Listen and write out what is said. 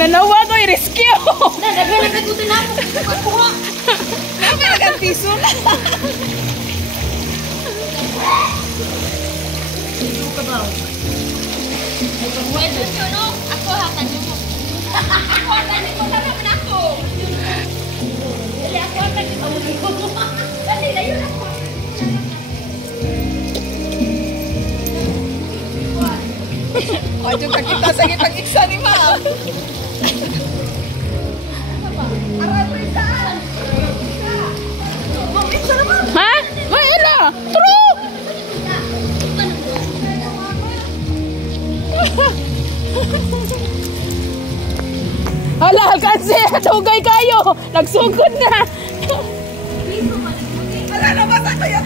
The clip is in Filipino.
Nanawa ko i-rescue. Nagagagutin na ako. Nabi nagpiso na. Ka ba? Pwede nyo, no? Ako hatan nyo mo. Ako hatan nyo mo. Tama na ako. Dali, ako hatan nyo mo. Dali, layo na ako. O, dyan kita sa gitang-iksa ni ma'am. Ha? Maela! True! Hala, kasi tugay kayo. Nagsugod na. Wala na ba sa kaya,